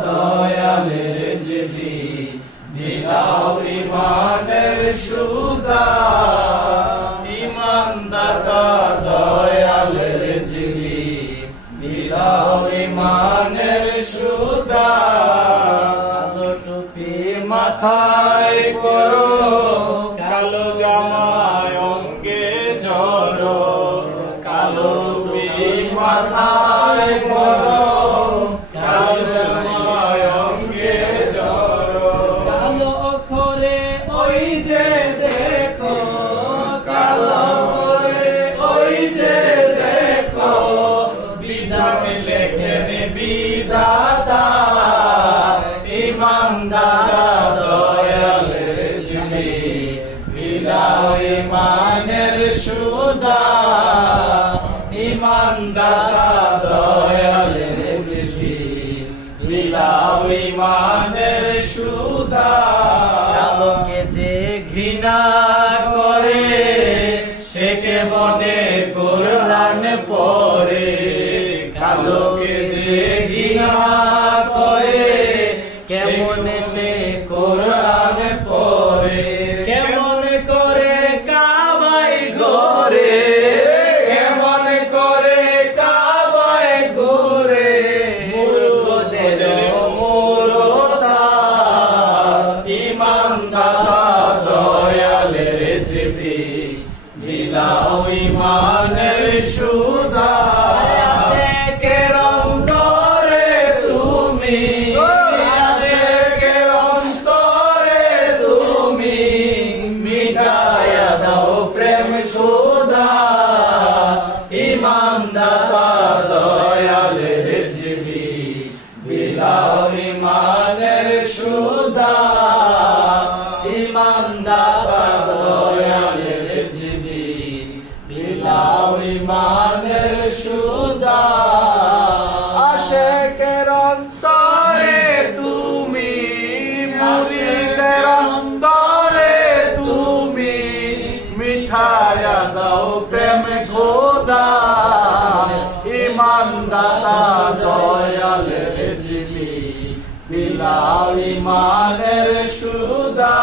দয়ালের জিবি বিলাও ইমানের সুদা ইমানদাতা দয়ালের জিবি বিলাও ইমানের সুদা কালো টুপি মাথায় পরো কালো জামায় অঙ্গে জড়ো কালো টুপি মাথায় পরো কালো জামায় অঙ্গে জড়ো কালো অক্ষরে ওই যে দেখো কালো অক্ষরে ওই যে দেখো বিধান লেখেন বিধাতা ইমানদাতা দয়ালের জিবি বিলাও ইমানের সুদা ইমানদাতা দয়ালের জিবি বিলাও ইমানের সুদা কালোকে যে ঘৃণা করে সে কে মনে কোরআন পড়ে কালোকে যে ঘৃণা করে কেমন সে কোরআন পড়ে কেমন করে কাবায় ঘোরে কেমন করে কাবায় ঘোরে মুরগদের মুরতা ইমানদাতা দয়ালের জিবি বিলাও ইমানের সুদা আশেকের অন্তরে তুমি আশেকের অন্তরে তুমি মিটায়া দাও প্রেম সুদা ইমানদাতা দয়ালের জিবি বিলাও ইমানের সুদা ইমানদাতা দয়ালের জিবি বিলাও ইমানের সুদা আশেকের অন্তরে তুমি মুরিদের অন্তরে তুমি মিঠায়া দাও প্রেম খোদা ইমানদাতা দয়ালের জিবি বিলাও ইমানের সুদা